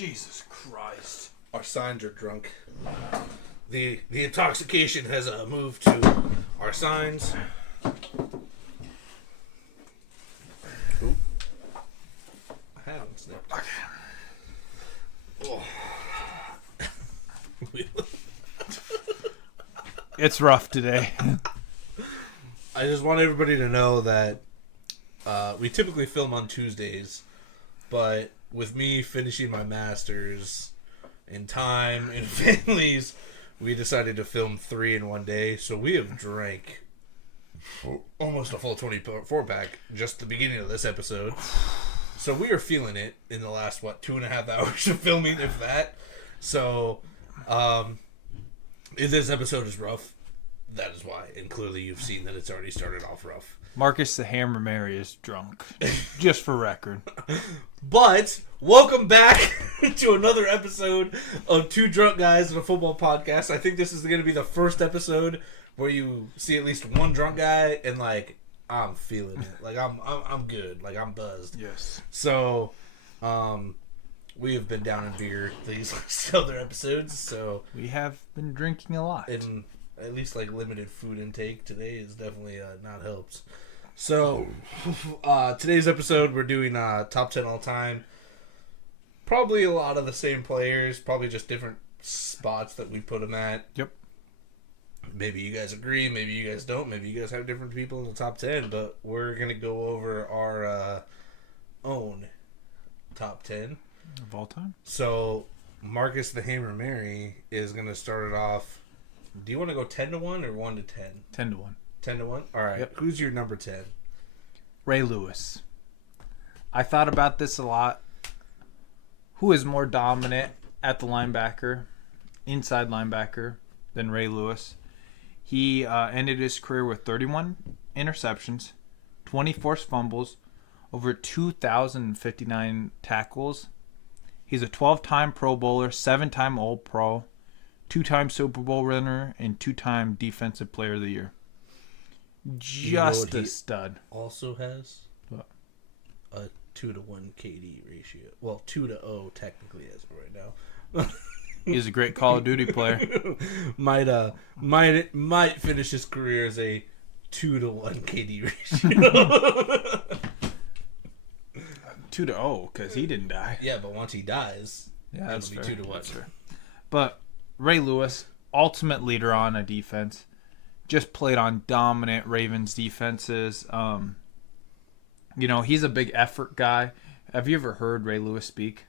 Jesus Christ. Our signs are drunk. The intoxication has moved to our signs. Ooh. I haven't snipped. Oh. It's rough today. I just want everybody to know that we typically film on Tuesdays, but with me finishing my master's in time and families, we decided to film 3 in one day. So we have drank almost a full 24 pack just the beginning of this episode. So we are feeling it in the last 2.5 hours of filming, if that. So if this episode is rough, that is why. And clearly you've seen that it's already started off rough. Marcus the Hammer Mary is drunk. Just for record. But welcome back to another episode of Two Drunk Guys and a Football Podcast. I think this is going to be the first episode where you see at least one drunk guy and like I'm feeling it. Like I'm good. Like I'm buzzed. Yes. So we have been down in beer these other episodes, so We have been drinking a lot. and at least like limited food intake today is definitely not helped. So today's episode we're doing top 10 all time. Probably a lot of the same players, probably just different spots that we put them at. Yep. Maybe you guys agree, maybe you guys don't, maybe you guys have different people in the top 10, but we're gonna go over our own top 10 Of all time? So Marcus the Hammer Mary is gonna start it off. Do you want to go 10 to 1 or 1 to 10? 10 to 1. 10 to 1? All right. Yep. Who's your number 10? Ray Lewis. I thought about this a lot. Who is more dominant at the linebacker, inside linebacker, than Ray Lewis? He ended his career with 31 interceptions, 20 forced fumbles, over 2,059 tackles. He's a 12-time Pro Bowler, 7-time All-Pro, 2-time Super Bowl winner, and 2-time Defensive Player of the Year. Just a stud. Also has What? a 2 to 1 KD ratio. Well, 2 to 0 technically as of right now. He's a great Call of Duty player. might finish his career as a 2 to 1 KD ratio. 2 to 0 because he didn't die. Yeah, but once he dies, Yeah, that's it'll fair. be 2 to 1. That's fair. But Ray Lewis, ultimate leader on a defense, just played on dominant Ravens defenses. He's a big effort guy. Have you ever heard Ray Lewis speak?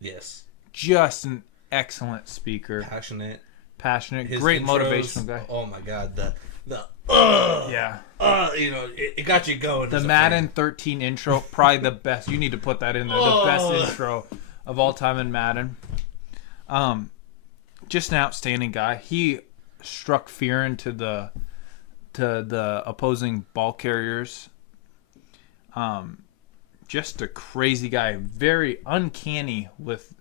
Yes. Just an excellent speaker. Passionate. Passionate. Great intros, motivational guy. Oh my God. The Yeah. it got you going. The Madden 13 intro, probably the best. You need to put that in there. The best intro of all time in Madden. Just an outstanding guy. He struck fear into the opposing ball carriers. Just a crazy guy. Very uncanny with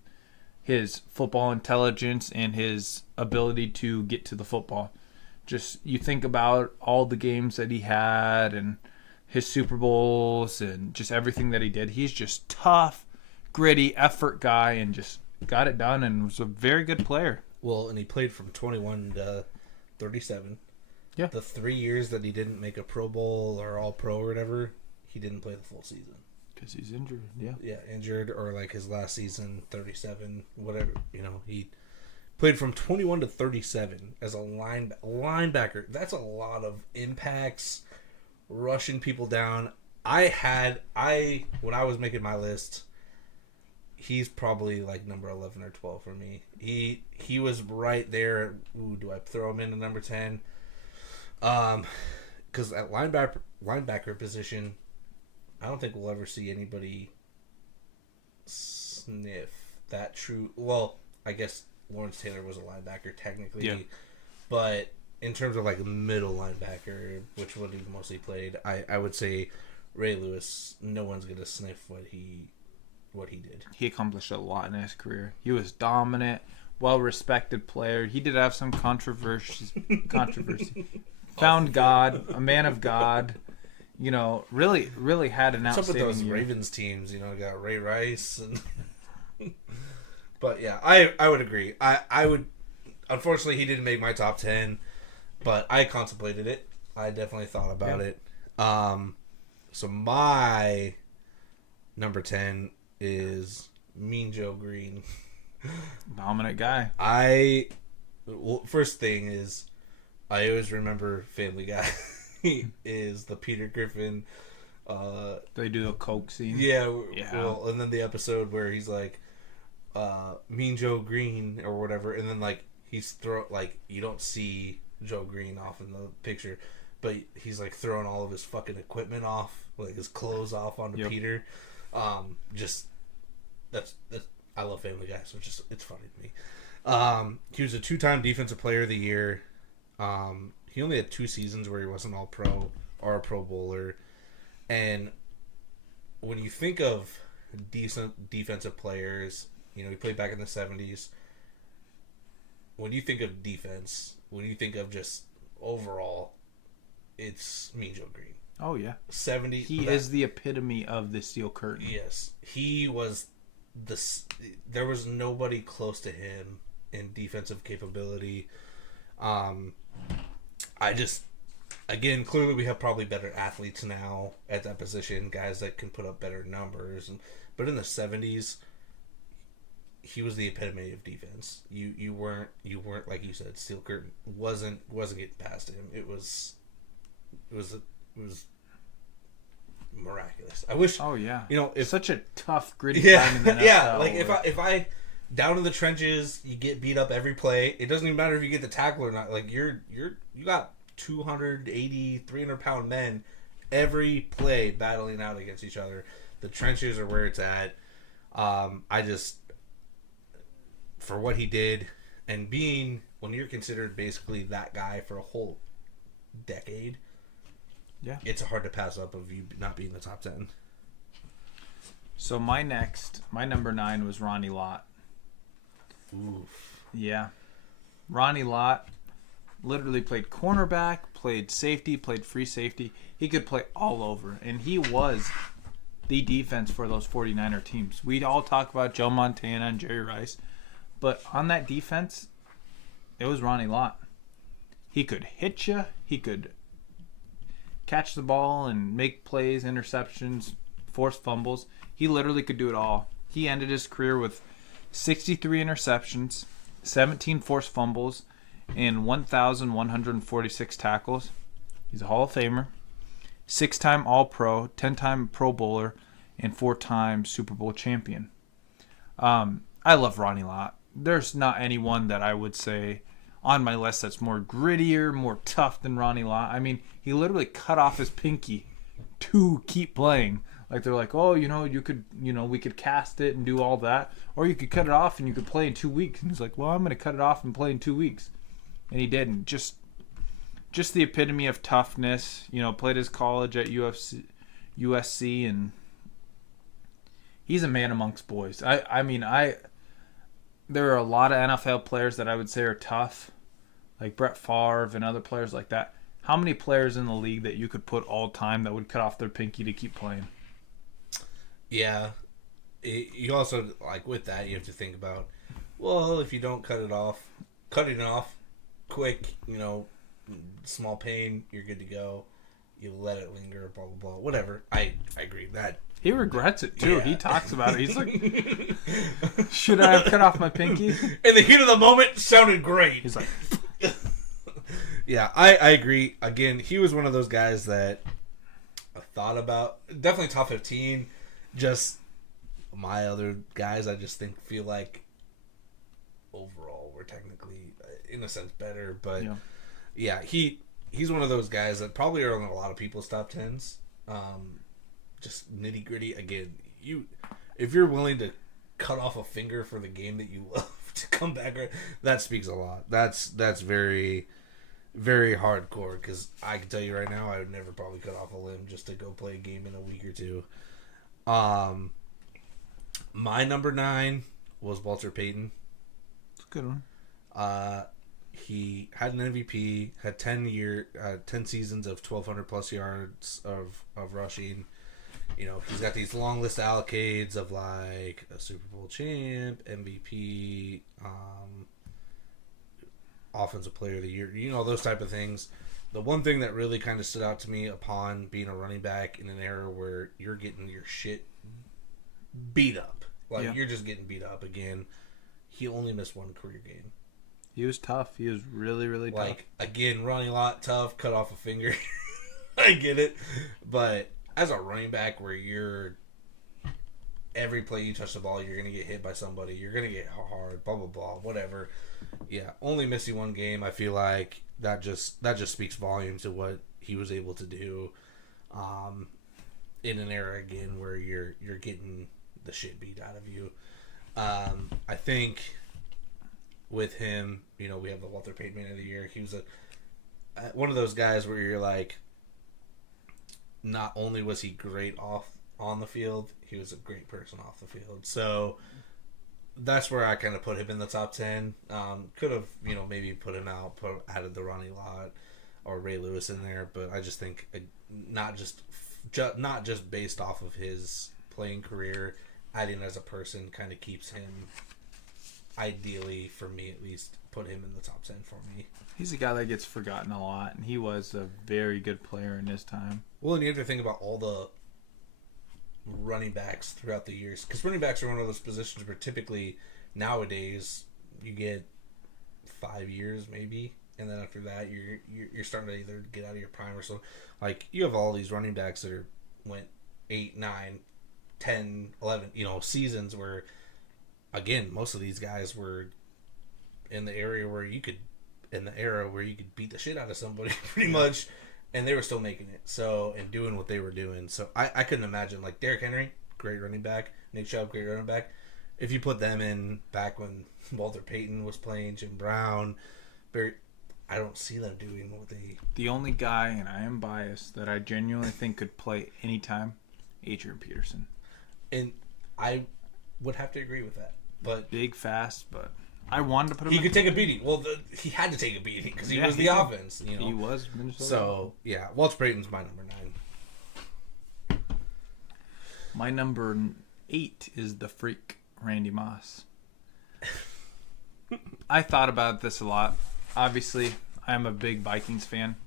his football intelligence and his ability to get to the football. Just you think about all the games that he had and his Super Bowls and just everything that he did. He's just tough, gritty, effort guy and just got it done and was a very good player. Well, and he played from 21 to 37. Yeah. The 3 years that he didn't make a Pro Bowl or All Pro or whatever, he didn't play the full season. Because he's injured, yeah. Yeah, injured or like his last season, 37, whatever. He played from 21 to 37 as a linebacker. That's a lot of impacts, rushing people down. When I was making my list, he's probably like number 11 or 12 for me. He was right there. Ooh, do I throw him into number 10? Because at linebacker position, I don't think we'll ever see anybody sniff that true. Well, I guess Lawrence Taylor was a linebacker technically, yeah. But in terms of like middle linebacker, which one he mostly played, I would say Ray Lewis. No one's gonna sniff what he did. He accomplished a lot in his career. He was dominant, well-respected player. He did have some controversy. Found God, a man of God. Really had an outstanding What's up with those year. Ravens teams? Got Ray Rice and But yeah, I would agree. I would. Unfortunately, he didn't make my top 10, but I contemplated it. I definitely thought about it. So my number 10 is Mean Joe Green. Dominant guy. First thing is, I always remember Family Guy is the Peter Griffin. They do the coke scene. Yeah. Yeah. Well, and then the episode where he's like, Mean Joe Green or whatever, and then like you don't see Joe Green off in the picture, but he's like throwing all of his fucking equipment off, like his clothes off onto Peter. Just that's I love Family Guy, so it's funny to me. He was a 2-time Defensive Player of the Year. He only had 2 seasons where he wasn't all pro or a Pro Bowler. And when you think of decent defensive players, he played back in the 70s. When you think of defense, when you think of just overall, it's Mean Joe Green. Oh, yeah. 70. He is the epitome of the steel curtain. Yes. He was there was nobody close to him in defensive capability. Again, clearly we have probably better athletes now at that position, guys that can put up better numbers. But in the 70s, he was the epitome of defense. You weren't like you said, steel curtain wasn't getting past him. It was miraculous. I wish. Oh yeah. If such a tough, gritty time in the NFL. Yeah. Like if I down in the trenches, you get beat up every play. It doesn't even matter if you get the tackle or not. Like you got 280, 300-pound men every play battling out against each other. The trenches are where it's at. For what he did, and when you're considered basically that guy for a whole decade, yeah, it's hard to pass up of you not being the top 10. So my number 9 was Ronnie Lott. Oof. Yeah. Ronnie Lott literally played cornerback, played safety, played free safety. He could play all over, and he was the defense for those 49er teams. We'd all talk about Joe Montana and Jerry Rice, but on that defense, it was Ronnie Lott. He could hit you. He could catch the ball and make plays, interceptions, force fumbles. He literally could do it all. He ended his career with 63 interceptions, 17 forced fumbles, and 1,146 tackles. He's a Hall of Famer. 6-time All-Pro, 10-time Pro Bowler, and 4-time Super Bowl champion. I love Ronnie Lott. There's not anyone that I would say on my list that's more grittier, more tough than Ronnie Lott. I mean, he literally cut off his pinky to keep playing. Like, they're like, oh, you could, we could cast it and do all that. Or you could cut it off and you could play in 2 weeks. And he's like, well, I'm going to cut it off and play in 2 weeks. And he didn't. Just the epitome of toughness. Played his college at USC, and he's a man amongst boys. There are a lot of NFL players that I would say are tough, like Brett Favre and other players like that. How many players in the league that you could put all time that would cut off their pinky to keep playing? Yeah. You also, like, with that, you have to think about, well, if you don't cutting it off quick, small pain, you're good to go. You let it linger, blah, blah, blah, whatever. I agree that. He regrets it, too. Yeah. He talks about it. He's like, should I have cut off my pinky? In the heat of the moment, sounded great. He's like... Yeah, I agree. Again, he was one of those guys that I thought about. Definitely top 15. Just my other guys, I just feel like overall we're technically, in a sense, better. But yeah, he's one of those guys that probably are on a lot of people's top 10s. Just nitty gritty. Again, if you're willing to cut off a finger for the game that you love to come back, that speaks a lot. That's very, very hardcore. Because I can tell you right now, I would never probably cut off a limb just to go play a game in a week or two. My number 9 was Walter Payton. It's a good one. He had an MVP, had 10 seasons of 1,200 plus yards of rushing. he's got these long list allocates of like a Super Bowl champ, MVP, offensive player of the year, those type of things. The one thing that really kind of stood out to me upon being a running back in an era where you're getting your shit beat up, you're just getting beat up again. He only missed one career game. He was tough. He was really, really tough. Again, running a lot, tough, cut off a finger. I get it. But as a running back where every play you touch the ball, you're going to get hit by somebody. You're going to get hard, blah, blah, blah, whatever. Yeah, only missing one game, I feel like that just speaks volumes to what he was able to do in an era, again, where you're getting the shit beat out of you. I think with him, we have the Walter Payton Man of the Year. He was one of those guys where you're like, not only was he great on the field, he was a great person off the field. So that's where I kind of put him in the top 10. Could have, maybe added the Ronnie Lott or Ray Lewis in there, but I just think not just based off of his playing career, adding as a person kind of keeps him, ideally for me at least, put him in the top 10 for me. He's a guy that gets forgotten a lot, and he was a very good player in his time. Well, and you have to think about all the running backs throughout the years, because running backs are one of those positions where typically nowadays you get 5 years maybe, and then after that you're starting to either get out of your prime or so. Like, you have all these running backs that went 8, 9, 10, 11 seasons where, again, most of these guys were in the era where you could beat the shit out of somebody pretty much, and they were still making it, and doing what they were doing. So I couldn't imagine, like, Derrick Henry, great running back, Nick Chubb, great running back. If you put them in back when Walter Payton was playing, Jim Brown, I don't see them doing what they... The only guy, and I am biased, that I genuinely think could play anytime, Adrian Peterson. And I would have to agree with that. But big, fast, but I wanted to put him. He could take a beating. Well, he had to take a beating because he was the offense. He was Minnesota. So yeah, Walter Payton's my number 9. My number 8 is the freak, Randy Moss. I thought about this a lot. Obviously, I'm a big Vikings fan.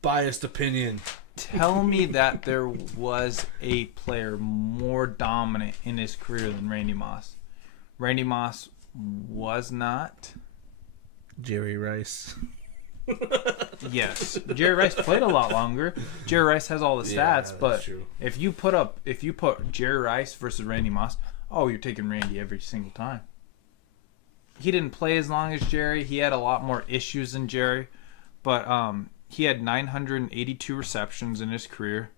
Biased opinion. Tell me that there was a player more dominant in his career than Randy Moss. Randy Moss was not. Jerry Rice. Yes, Jerry Rice played a lot longer. Jerry Rice has all the stats, but true. if you put Jerry Rice versus Randy Moss, you're taking Randy every single time. He didn't play as long as Jerry. He had a lot more issues than Jerry, but he had 982 receptions in his career,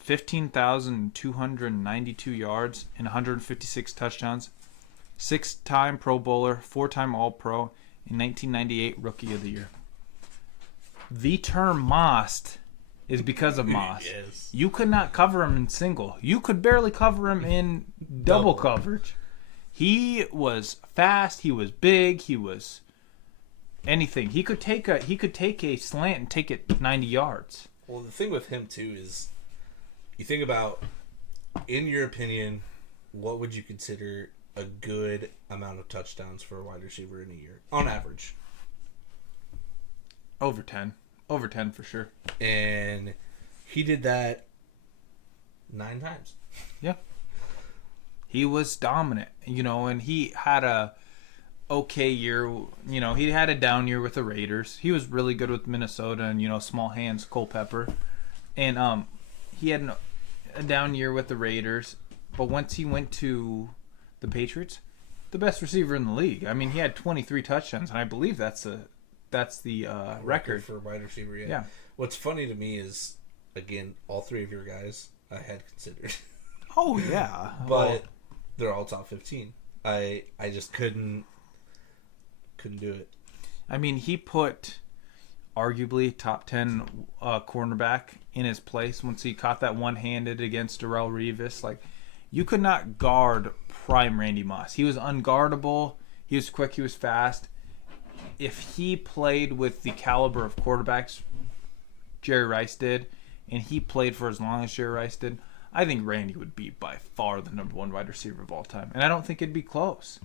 15,292 yards, and 156 touchdowns. 6-time Pro Bowler, 4-time All-Pro, and 1998 Rookie of the Year. The term Mossed is because of Moss. Yes. You could not cover him in single. You could barely cover him in double coverage. He was fast. He was big. He was anything. He could take a slant and take it 90 yards. Well, the thing with him too is, you think about, in your opinion, what would you consider a good amount of touchdowns for a wide receiver in a year on average? Over 10 for sure. And he did that 9 times. Yeah. He was dominant, and he had a okay year. He had a down year with the Raiders. He was really good with Minnesota and, small hands, Culpepper. And he had a down year with the Raiders. But once he went to the Patriots, the best receiver in the league. I mean, he had 23 touchdowns, and I believe that's the record for a wide receiver. Yeah. What's funny to me is, again, all 3 of your guys I had considered. Oh yeah, but they're all top 15. I just couldn't do it. I mean, he put arguably top 10 cornerback in his place once he caught that one-handed against Darrelle Revis. Like, you could not guard prime Randy Moss. He was unguardable. He was quick. He was fast. If he played with the caliber of quarterbacks Jerry Rice did, and he played for as long as Jerry Rice did, I think Randy would be by far the number one wide receiver of all time. And I don't think it'd be close.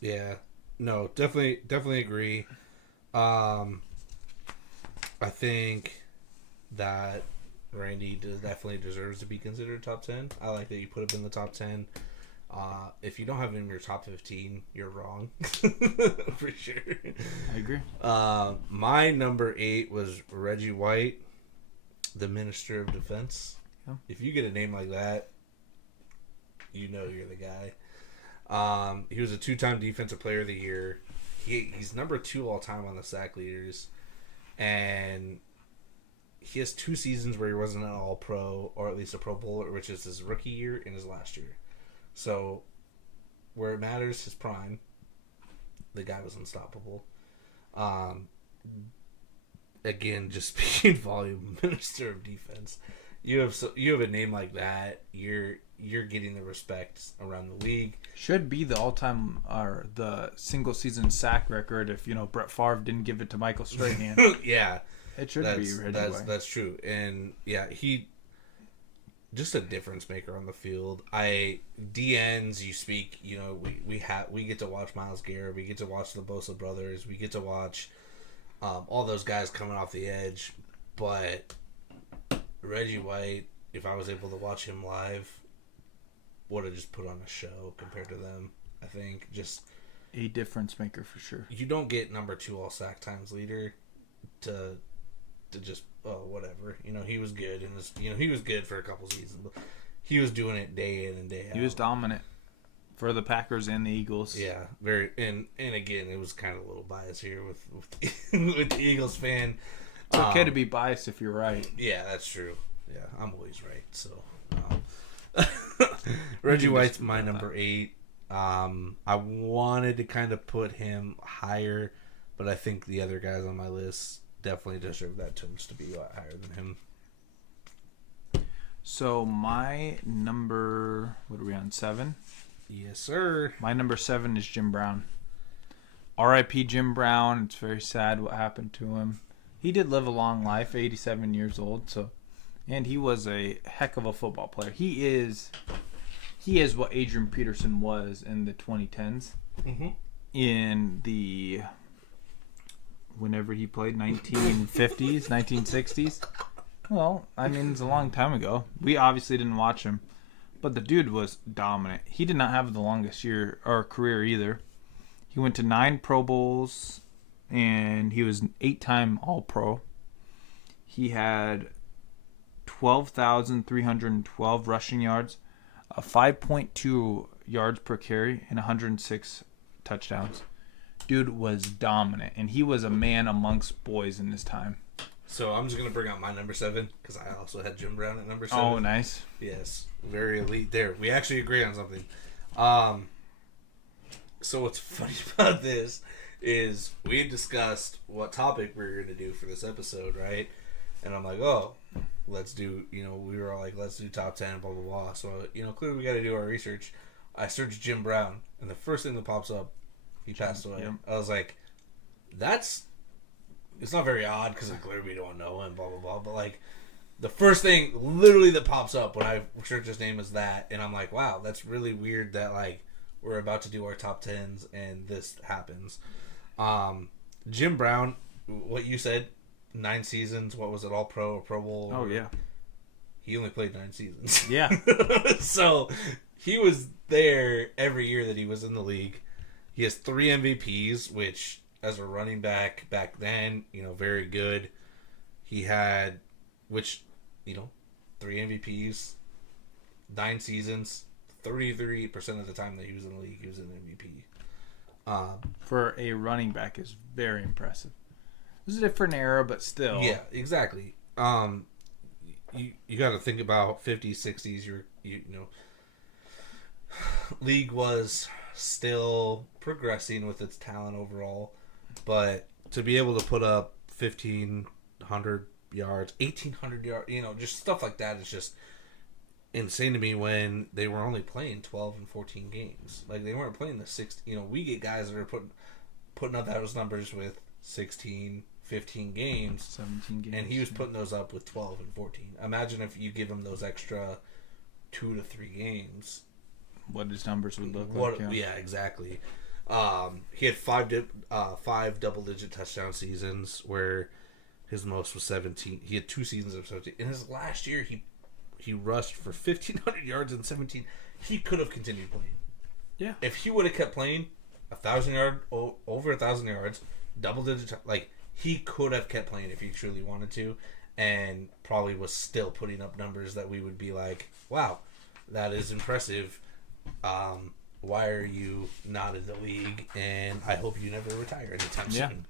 Yeah. No, definitely agree. I think that Randy definitely deserves to be considered top 10. I like that you put him in the top 10. If you don't have him in your top 15, you're wrong. For sure. I agree. My number 8 was Reggie White, the Minister of Defense. Yeah. If you get a name like that, you know you're the guy. He was a 2-time Defensive Player of the Year. He's number 2 all time on the sack leaders. And he has 2 seasons where he wasn't an All-Pro, or at least a Pro Bowler, which is his rookie year and his last year. So, where it matters, his prime, the guy was unstoppable. Again, just speaking volume, Minister of Defense. You have a name like that, you're getting the respect around the league. Should be the all-time or the single season sack record if Brett Favre didn't give it to Michael Strahan. Yeah, It should be Reggie White. That's true, and yeah, he just a difference maker on the field. DNs, you speak. We get to watch Myles Garrett, we get to watch the Bosa brothers, we get to watch all those guys coming off the edge, but Reggie White, if I was able to watch him live, would have just put on a show compared to them. I think just a difference maker for sure. You don't get number 2 all sack times leader to just whatever. He was good and he was good for a couple seasons, but he was doing it day in and day out. He was dominant for the Packers and the Eagles. Yeah, very. And again, it was kind of a little bias here with with the Eagles fan. It's okay to be biased if you're right. Yeah, that's true. Yeah, I'm always right. So, Reggie White's my number 8. I wanted to kind of put him higher, but I think the other guys on my list definitely deserve that terms to be a lot higher than him. So my number, what are we on, 7? Yes, sir. My number 7 is Jim Brown. R.I.P. Jim Brown. It's very sad what happened to him. He did live a long life, 87 years old, and he was a heck of a football player. He is what Adrian Peterson was in the 2010s. Mm-hmm. In the whenever he played, 1950s, 1960s. Well, I mean, it's a long time ago. We obviously didn't watch him, but the dude was dominant. He did not have the longest year or career either. He went to 9 Pro Bowls, and he was an 8-time All-Pro. He had 12,312 rushing yards, a 5.2 yards per carry, and 106 touchdowns. Dude was dominant, and he was a man amongst boys in his time. So I'm just going to bring out my number 7, because I also had Jim Brown at number 7. Oh, nice. Yes, very elite there. We actually agree on something. So what's funny about this is we had discussed what topic we were going to do for this episode, right? And I'm like, let's do, we were all like, let's do top 10, blah, blah, blah. So, clearly we got to do our research. I searched Jim Brown, and the first thing that pops up, he passed away. Yep. I was like, it's not very odd because clearly we don't know him, blah, blah, blah. But, the first thing literally that pops up when I search his name is that. And I'm like, wow, that's really weird that, we're about to do our top 10s and this happens. Jim Brown, what you said, 9 seasons, what was it, All Pro or Pro Bowl? Oh, yeah. He only played 9 seasons. Yeah. So, he was there every year that he was in the league. He has 3 MVPs, which, as a running back then, very good. He had, 3 MVPs, 9 seasons, 33% of the time that he was in the league, he was an MVP. For a running back is very impressive. It was a different era, but still. Yeah, exactly. You got to think about 50s, 60s. League was still progressing with its talent overall, but to be able to put up 1,500 yards, 1,800 yards, just stuff like that is just insane to me when they were only playing 12 and 14 games. They weren't playing the 6. We get guys that are putting up those numbers with 16, 15 games, 17 games. and he was putting those up with 12 and 14. Imagine if you give him those extra 2 to 3 games. What his numbers would look like. Yeah, exactly. He had five double-digit touchdown seasons, where his most was 17. He had 2 seasons of 17. In his last year, he rushed for 1,500 yards in 17. He could have continued playing. Yeah. If he would have kept playing, 1,000 over 1,000 yards, double-digit, like, he could have kept playing if he truly wanted to, and probably was still putting up numbers that we would be like, wow, that is impressive. Why are you not in the league? And I hope you never retire anytime soon.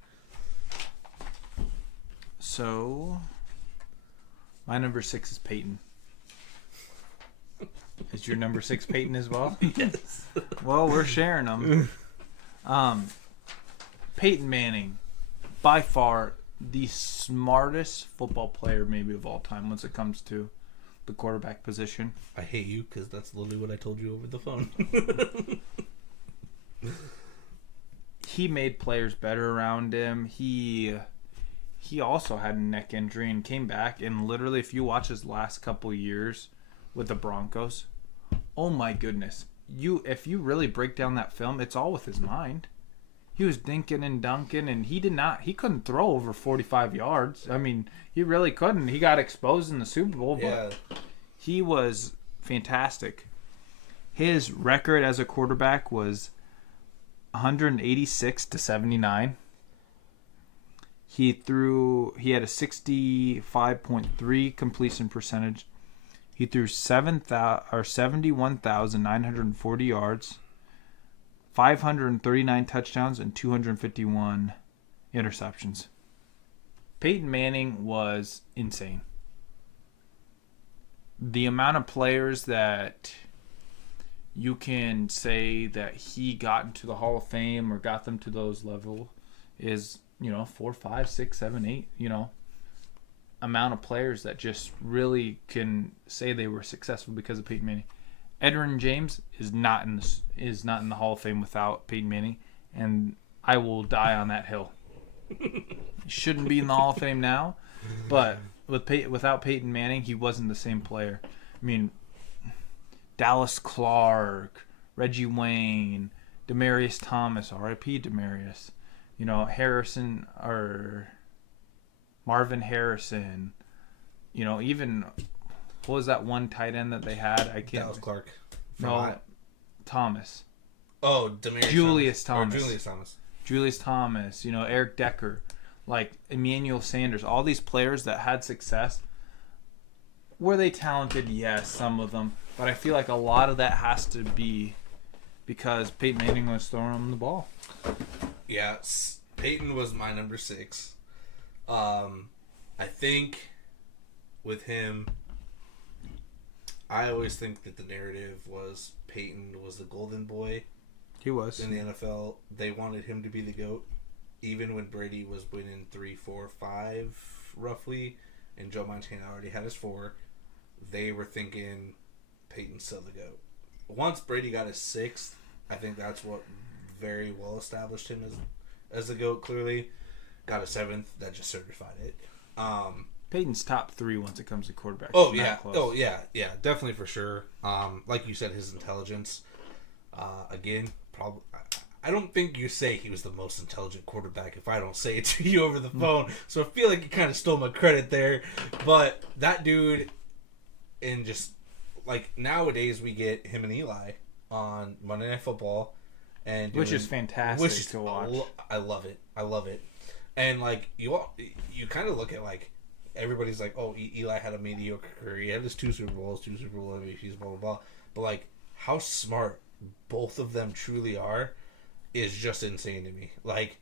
So, my number 6 is Peyton. Is your number 6 Peyton as well? Yes. Well, we're sharing them. Peyton Manning, by far the smartest football player maybe of all time once it comes to the quarterback position. I hate you because that's literally what I told you over the phone. He made players better around him. He also had a neck injury and came back, and literally if you watch his last couple years with the Broncos, oh my goodness. If you really break down that film, it's all with his mind. He was dinking and dunking, and he couldn't throw over 45 yards. I mean, he really couldn't. He got exposed in the Super Bowl, but he was fantastic. His record as a quarterback was 186 to 79. He had a 65.3 completion percentage. He threw 71,940 yards, 539 touchdowns, and 251 interceptions. Peyton Manning was insane. The amount of players that you can say that he got into the Hall of Fame or got them to those levels is, 4, 5, 6, 7, 8, amount of players that just really can say they were successful because of Peyton Manning. Edgerrin James is not in the Hall of Fame without Peyton Manning, and I will die on that hill. He shouldn't be in the Hall of Fame now, but without Peyton Manning, he wasn't the same player. I mean, Dallas Clark, Reggie Wayne, Demaryius Thomas, R.I.P. Demaryius. Marvin Harrison. Even what was that one tight end that they had? Dallas Clark. Thomas. Oh, Demaryius Julius Thomas. Julius Thomas. Eric Decker, like Emmanuel Sanders. All these players that had success. Were they talented? Yes, some of them. But I feel like a lot of that has to be because Peyton Manning was throwing them the ball. Yeah, Peyton was my number 6. I think with him, I always think that the narrative was Peyton was the golden boy. He was. In the NFL. They wanted him to be the GOAT. Even when Brady was winning 3, 4, 5, roughly, and Joe Montana already had his 4, they were thinking Peyton's still the GOAT. Once Brady got his 6th, I think that's what very well established him as the GOAT, clearly. Got a 7th, that just certified it. Peyton's top 3 once it comes to quarterback. Oh yeah, definitely for sure. Like you said, his intelligence. Again, probably. I don't think you say he was the most intelligent quarterback if I don't say it to you over the phone. So I feel like you kind of stole my credit there. But that dude, and just like nowadays we get him and Eli on Monday Night Football, which is fantastic to watch. I love it. And like you kind of look at like everybody's like, oh, Eli had a mediocre career. He had his 2 Super Bowl MVPs, blah blah blah. But like how smart both of them truly are is just insane to me. Like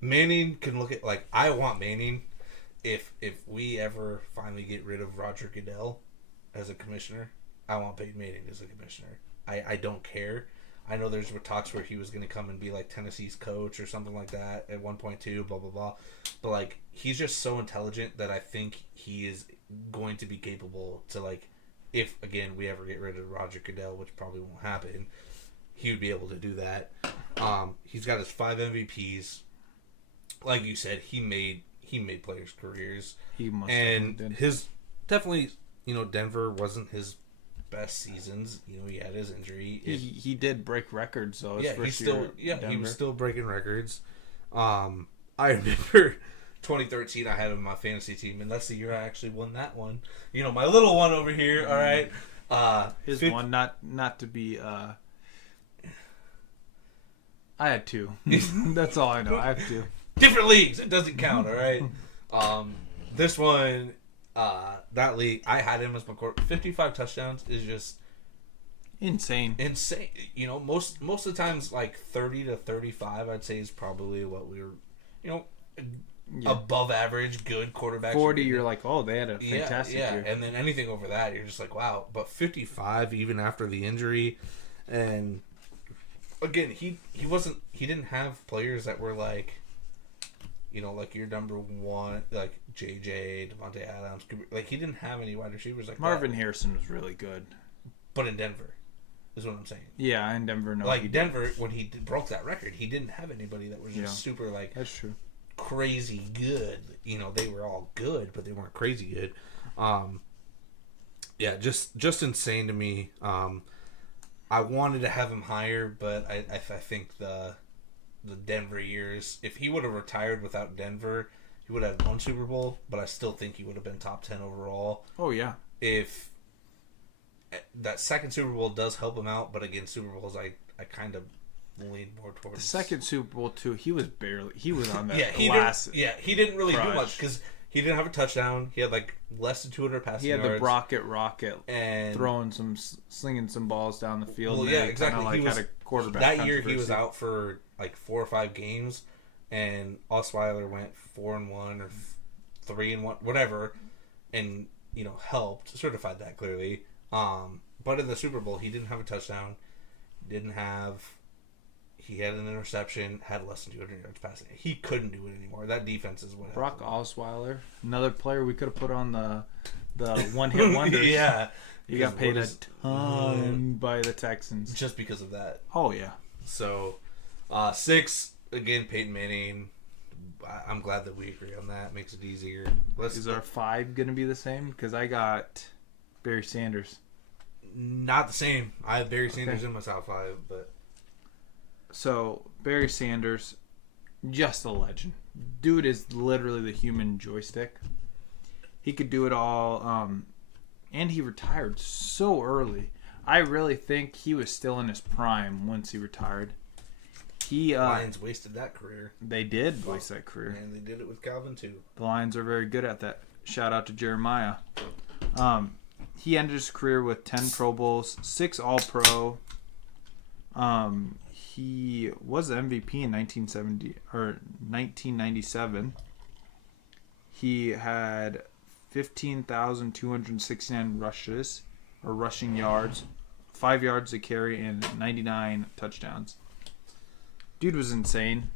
Manning can look at like I want Manning if we ever finally get rid of Roger Goodell as a commissioner, I want Peyton Manning as a commissioner. I don't care. I know there's talks where he was going to come and be like Tennessee's coach or something like that at 1.2, blah, blah, blah. But like, he's just so intelligent that I think he is going to be capable to like, if again, we ever get rid of Roger Goodell, which probably won't happen, he would be able to do that. He's got his 5 MVPs. like you said, he made players' careers. He must and have did. his definitely, Denver wasn't his best seasons. He had his injury. He did break records though. His He first still year at he Denver. was still breaking records. I remember 2013. I had him on my fantasy team, and that's the year I actually won that one. My little one over here. All right, His one, not to be. I had two. That's all I know. I have two. different leagues. It doesn't count. All right. This one, that league, I had him as my quarterback. 55 touchdowns is just Insane. Most of the times, like 30 to 35, I'd say is probably what we were, above average, good quarterback. 40, you're like, oh, they had a fantastic year. And then anything over that, you're just like, wow. But 55, even after the injury, and again, he didn't have players that were like, like your number one, like JJ, Devontae Adams. Like, he didn't have any wide receivers like Marvin that. Harrison was really good. But in Denver, is what I'm saying. Yeah, in Denver, no. Like, Denver, when he broke that record, he didn't have anybody that was just super, like, that's true. crazy good. They were all good, but they weren't crazy good. Yeah, just insane to me. I wanted to have him higher, but I think the Denver years, if he would have retired without Denver, he would have had one Super Bowl, but I still think he would have been top 10 overall. Oh, yeah. If that second Super Bowl does help him out, but again, Super Bowls, I kind of lean more towards... The second Super Bowl, too, he was on that he didn't really crush. do much, because he didn't have a touchdown. He had, like, less than 200 passing yards. He had the rocket, and slinging some balls down the field. Well, yeah, exactly. Like had a quarterback that year he was out for like 4 or 5 games, and Osweiler went 4-1 or 3-1, whatever, and helped certified that clearly. But in the Super Bowl, he didn't have a touchdown. He had an interception. Had less than 200 yards passing. He couldn't do it anymore. That defense is what. Brock Osweiler, another player we could have put on the one hit wonders. Yeah, he got paid a ton by the Texans just because of that. Oh yeah. So, 6 again, Peyton Manning. I'm glad that we agree on that. Makes it easier. Is our 5 going to be the same? Because I got Barry Sanders. Not the same. I have Barry Sanders in my top 5, but so Barry Sanders, just a legend. Dude is literally the human joystick. He could do it all, and he retired so early. I really think he was still in his prime once he retired. Lions wasted that career. They did waste that career. And they did it with Calvin, too. The Lions are very good at that. Shout out to Jeremiah. He ended his career with 10 Pro Bowls, 6 All-Pro. He was the MVP in 1997. He had 15,269 rushes or rushing yards, 5 yards to carry, and 99 touchdowns. Dude was insane.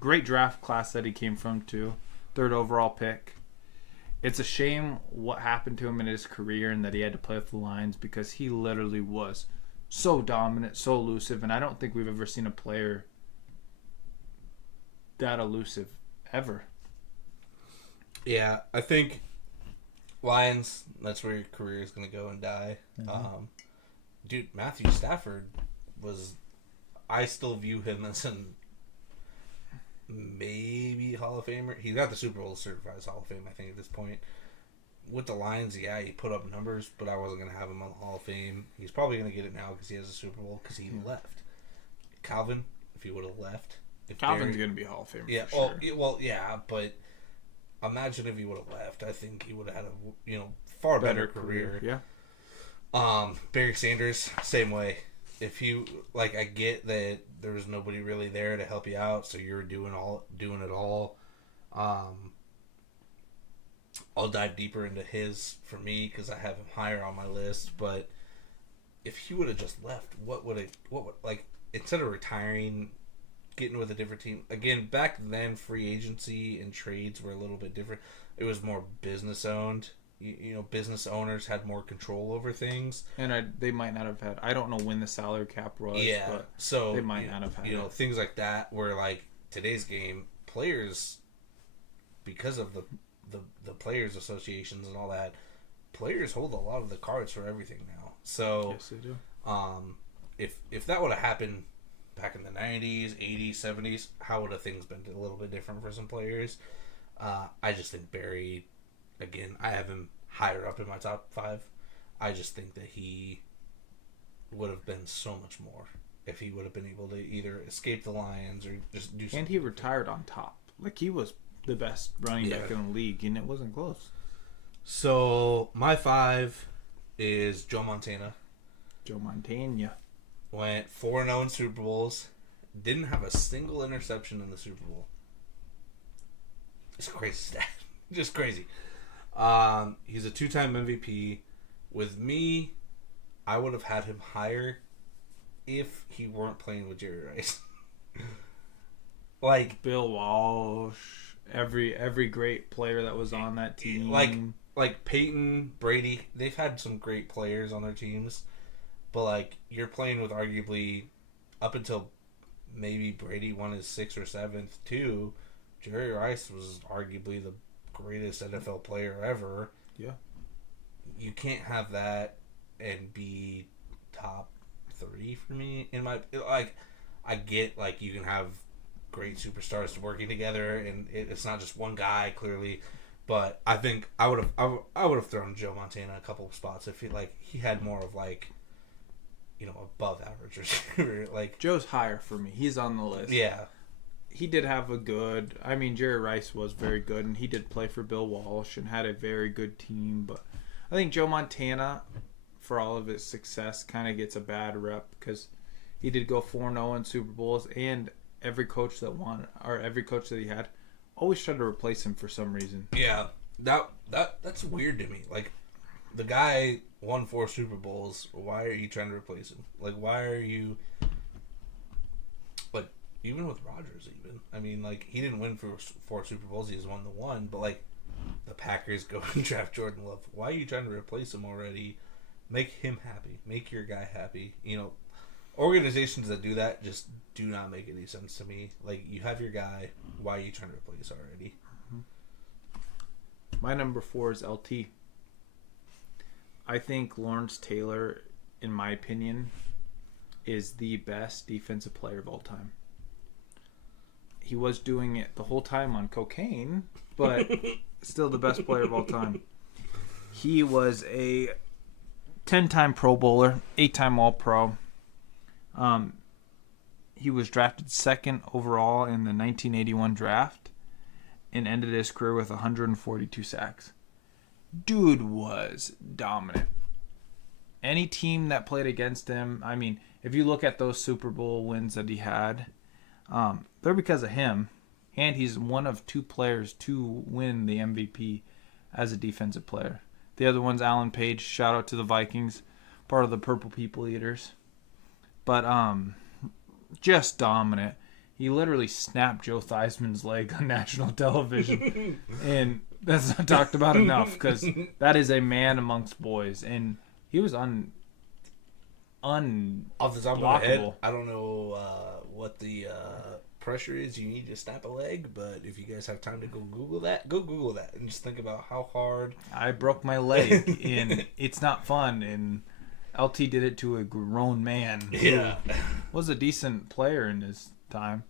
Great draft class that he came from, too. 3rd overall pick. It's a shame what happened to him in his career and that he had to play with the Lions, because he literally was so dominant, so elusive, and I don't think we've ever seen a player that elusive ever. Yeah, I think Lions, that's where your career is going to go and die. Mm-hmm. Dude, Matthew Stafford I still view him as an maybe Hall of Famer. He got the Super Bowl certified as Hall of Fame, I think, at this point. With the Lions, yeah, he put up numbers, but I wasn't going to have him on the Hall of Fame. He's probably going to get it now because he has a Super Bowl, because he left. Calvin, if he would have left. Calvin's going to be a Hall of Famer, yeah, for sure. Well, yeah, but imagine if he would have left. I think he would have had a far better career. Yeah. Barry Sanders, same way. If you I get that there was nobody really there to help you out, so you're doing it all. I'll dive deeper into his for me because I have him higher on my list. But if he would have just left, what would instead of retiring, getting with a different team again? Back then, free agency and trades were a little bit different. It was more business owned. Business owners had more control over things, and they might not have had. I don't know when the salary cap was. Yeah, but so they might not have had. Things like that. Where today's game, players, because of the players associations and all that, players hold a lot of the cards for everything now. So Yes, they do. If that would have happened back in the 90s, 80s, 70s, how would have things been a little bit different for some players? I just think Barry, again, I have him higher up in my top 5. I just think that he would have been so much more if he would have been able to either escape the Lions or just do something. And he retired on top. Like, he was the best running back in the league, and it wasn't close. So, my 5 is Joe Montana. Joe Montana. Went 4-0 in Super Bowls. Didn't have a single interception in the Super Bowl. It's a crazy stat. Just crazy. He's a 2-time MVP. With me, I would have had him higher if he weren't playing with Jerry Rice. Like Bill Walsh, every great player that was on that team. Like Peyton, Brady, they've had some great players on their teams. But, like, you're playing with arguably, up until maybe Brady won his 6th or 7th, too, Jerry Rice was arguably the greatest NFL player ever. Yeah. You can't have that and be top 3 for me. I get, like, you can have great superstars working together, and it's not just one guy, clearly. But I think I would have thrown Joe Montana a couple of spots if he had more of, like, above average receiver. Like, Joe's higher for me. He's on the list. Yeah. He did have Jerry Rice was very good, and he did play for Bill Walsh and had a very good team. But I think Joe Montana, for all of his success, kind of gets a bad rep because he did go 4-0 in Super Bowls, and every coach that won, or every coach that he had, always tried to replace him for some reason. Yeah. That's weird to me. Like, the guy won 4 Super Bowls. Why are you trying to replace him? Like, why are you... Like, even with Rodgers, even. I mean, like, he didn't win for 4 Super Bowls. He just won the 1. But, like, the Packers go and draft Jordan Love. Why are you trying to replace him already? Make him happy. Make your guy happy. Organizations that do that just do not make any sense to me. Like, you have your guy. Why are you trying to replace already? My number 4 is LT. I think Lawrence Taylor, in my opinion, is the best defensive player of all time. He was doing it the whole time on cocaine, but still the best player of all time. He was a 10-time Pro Bowler, 8-time All-Pro. He was drafted 2nd overall in the 1981 draft and ended his career with 142 sacks. Dude was dominant. Any team that played against him, I mean, if you look at those Super Bowl wins that he had, they're because of him. And he's one of 2 players to win the MVP as a defensive player. The other one's Alan Page. Shout out to the Vikings, part of the Purple People Eaters. But just dominant. He literally snapped Joe Theismann's leg on national television. And that's not talked about enough because that is a man amongst boys. And he was off the top of my head, I don't know what the pressure is you need to snap a leg, but if you guys have time to go Google that and just think about how hard. I broke my leg, and it's not fun. And LT did it to a grown man who was a decent player in his time.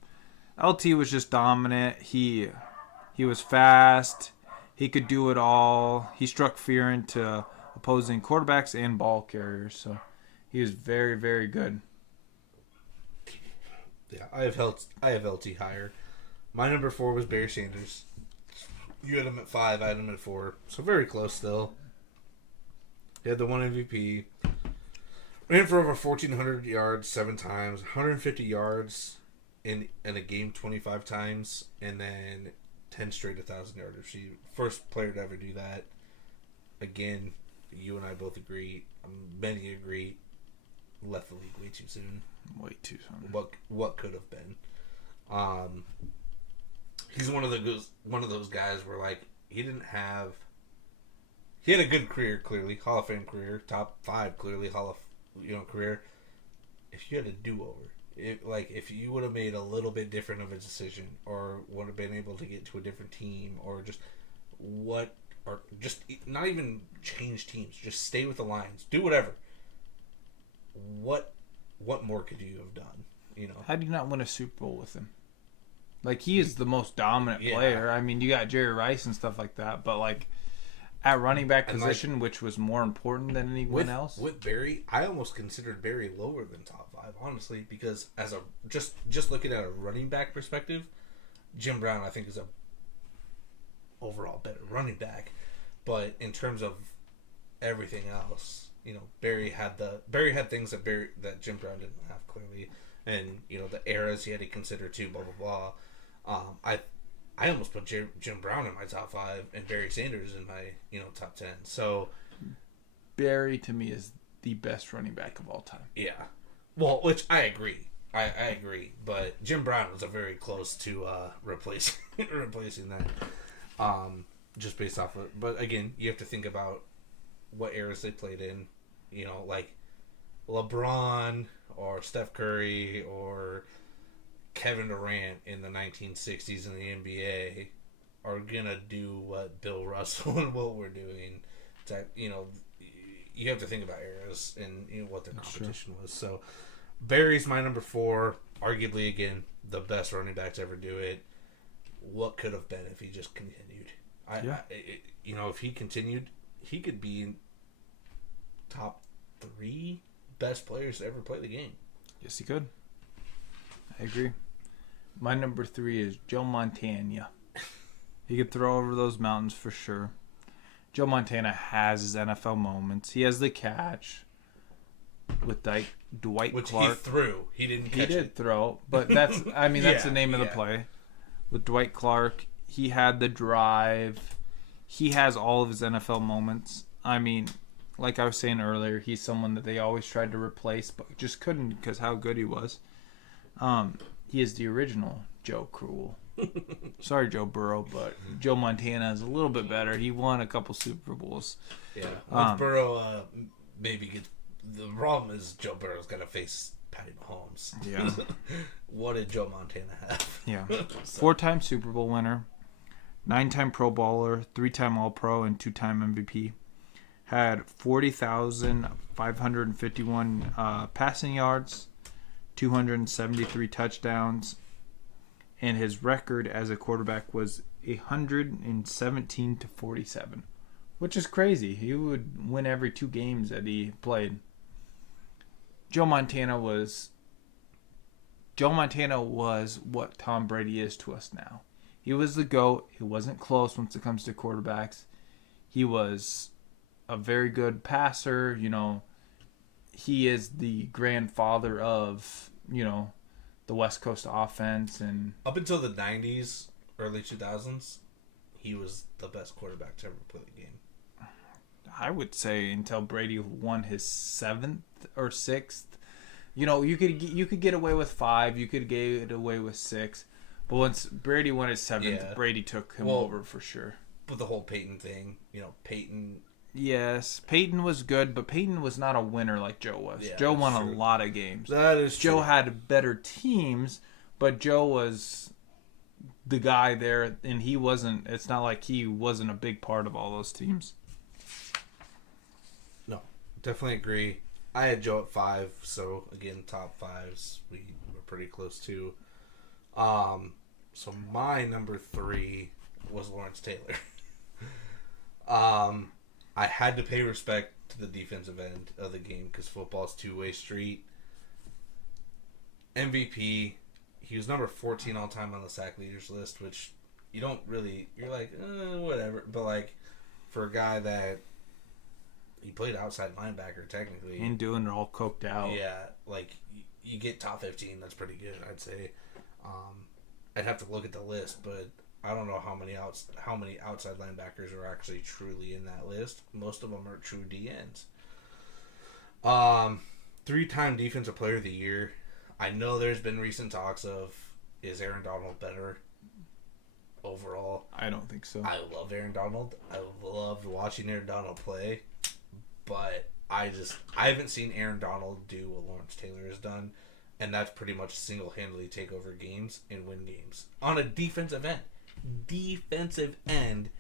LT was just dominant. He was fast. He could do it all. He struck fear into opposing quarterbacks and ball carriers. So he was very, very good. Yeah, I have LT higher. My number 4 was Barry Sanders. You had him at 5. I had him at 4. So very close still. He had the 1 MVP. Ran for over 1,400 yards 7 times. 150 yards in a game 25 times. And then 10 straight 1,000-yard receive. First player to ever do that. Again, you and I both agree. Many agree. Left the league way too soon. Way too soon. What could have been? He's one of those guys where, like, he had a good career, clearly, Hall of Fame career, top 5 clearly Hall of career. If you had a do-over, if you would have made a little bit different of a decision, or would have been able to get to a different team, or just what, or just not even change teams, just stay with the Lions, do whatever. What more could you have done? You know, How do you not win a Super Bowl with him? Like, he is the most dominant Yeah. player. I mean, you got Jerry Rice and stuff like that, but like at running back And, position, which was more important than anyone else. with Barry, I almost considered Barry lower than top 5, honestly, because as a just looking at a running back perspective, Jim Brown I think is a overall better running back, but in terms of everything else, you know, Barry had things that Jim Brown didn't have, clearly, and you know, the eras he had to consider too, blah blah blah. I almost put Jim Brown in my top 5 and Barry Sanders in my, you know, top 10. So Barry, to me, is the best running back of all time. yeah, well, which I agree. I agree, but Jim Brown was a very close to replacing that, just based off of. But again, you have to think about what eras they played in. You know, like LeBron or Steph Curry or Kevin Durant in the 1960s in the NBA are gonna do what Bill Russell and what we're doing. That, you know, you have to think about eras and, you know, what their competition was. So Barry's my number 4, arguably again the best running back to ever do it. What could have been if he just continued? You know, if he continued, he could be in top 3 best players to ever play the game. Yes, he could. I agree. My number 3 is Joe Montana. He could throw over those mountains for sure. Joe Montana has his NFL moments. He has the catch with Dwight Which Clark. he threw. He didn't catch He did it. throw, but that's that's Yeah, the name of the yeah. play. With Dwight Clark, he had the drive. He has all of his NFL moments. I mean, like I was saying earlier, he's someone that they always tried to replace, but just couldn't because how good he was. He is the original Joe Cruel. Sorry, Joe Burrow, but Joe Montana is a little bit better. He won a couple Super Bowls. Yeah. Once Burrow maybe gets... The problem is Joe Burrow's got to face Patty Mahomes. Yeah. What did Joe Montana have? Yeah. 4-time Super Bowl winner, 9-time Pro Bowler, 3-time All-Pro, and 2-time MVP. Had 40,551 passing yards, 273 touchdowns, and his record as a quarterback was 117-47, which is crazy. He would win every 2 games that he played. Joe Montana was what Tom Brady is to us now. He was the GOAT. He wasn't close once it comes to quarterbacks. He was a very good passer. You know, he is the grandfather of, you know, the West Coast offense. And Up until the 90s, early 2000s, he was the best quarterback to ever play the game. I would say until Brady won his 7th or 6th. You know, you could get away with 5, you could get away with 6, but once Brady won his 7th, Yeah. Brady took him Well, over for sure. But the whole Peyton thing, you know, Peyton... Yes, Peyton was good, but Peyton was not a winner like Joe was. Yeah, Joe that's won true. a lot of games. That is Joe true. had better teams, but Joe was the guy there, and he wasn't. It's not like he wasn't a big part of all those teams. No, definitely agree. I had Joe at 5, so again, top 5s we were pretty close to. So my number 3 was Lawrence Taylor. I had to pay respect to the defensive end of the game because football's two-way street. MVP, he was number 14 all time on the sack leaders list, which you don't really, you're like, whatever. But like, for a guy that he played outside linebacker technically, And doing it all coked out. yeah, like you get top 15, that's pretty good, I'd say. I'd have to look at the list, but I don't know how many outside linebackers are actually truly in that list. Most of them are true DNs. 3-time Defensive Player of the Year. I know there's been recent talks of, is Aaron Donald better overall? I don't think so. I love Aaron Donald. I loved watching Aaron Donald play, but I haven't seen Aaron Donald do what Lawrence Taylor has done, And that's pretty much single-handedly take over games and win games. On a defensive end. Defensive end.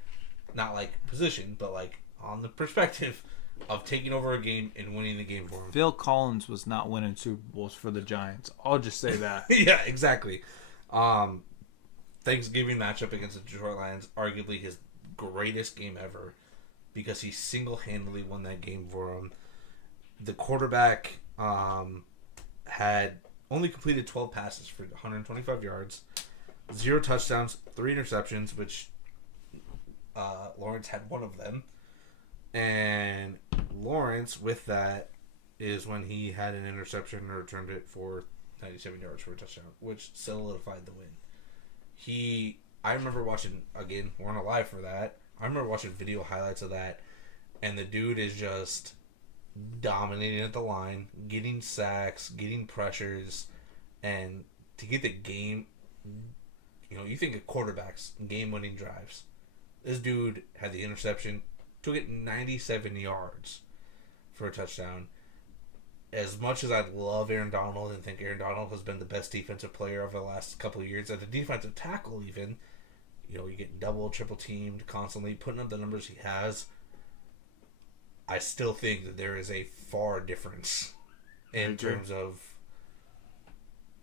Not like position, but like on the perspective of taking over a game and winning the game for him. Phil Collins was not winning Super Bowls for the Giants. I'll just say that. Yeah, exactly. Thanksgiving matchup against the Detroit Lions, arguably his greatest game ever, because he single-handedly won that game for him. The quarterback had only completed 12 passes for 125 yards, 0 touchdowns, 3 interceptions, which Lawrence had one of them. And Lawrence, with that, is when he had an interception and returned it for 97 yards for a touchdown, which solidified the win. I remember watching, again, we're not alive for that. I remember watching video highlights of that, and the dude is just dominating at the line, getting sacks, getting pressures, and to get the game, you think of quarterbacks, game-winning drives. This dude had the interception, took it 97 yards for a touchdown. As much as I love Aaron Donald and think Aaron Donald has been the best defensive player over the last couple of years, at the defensive tackle even, you get double, triple teamed constantly, putting up the numbers he has, I still think that there is a far difference in terms of